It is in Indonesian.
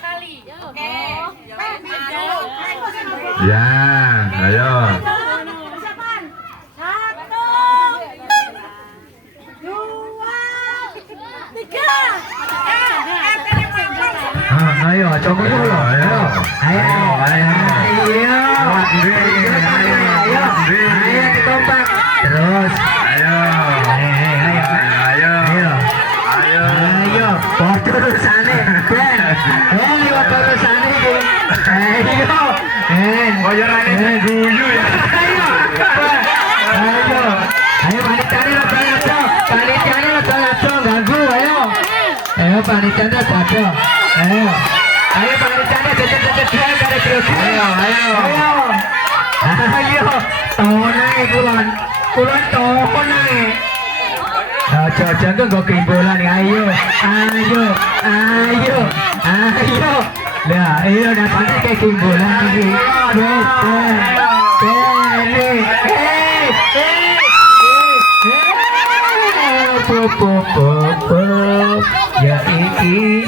kali. Oke. Ya, ayo. Ayo, coba dulu. Ayo. Ayo dikompak. Terus. Ayo. Terusane. Ayo terusane. Ayo. Guyu ya. Ayo panitiane langsung ganggu. Ayo panitiane satu. Ayo panitiane cecet dari terus. Ayo. Tonai kulon tonai. Aja gue kimbolan nih. Ayo. Lah, iya udah pasti kayak kimbolan ini. Ya iki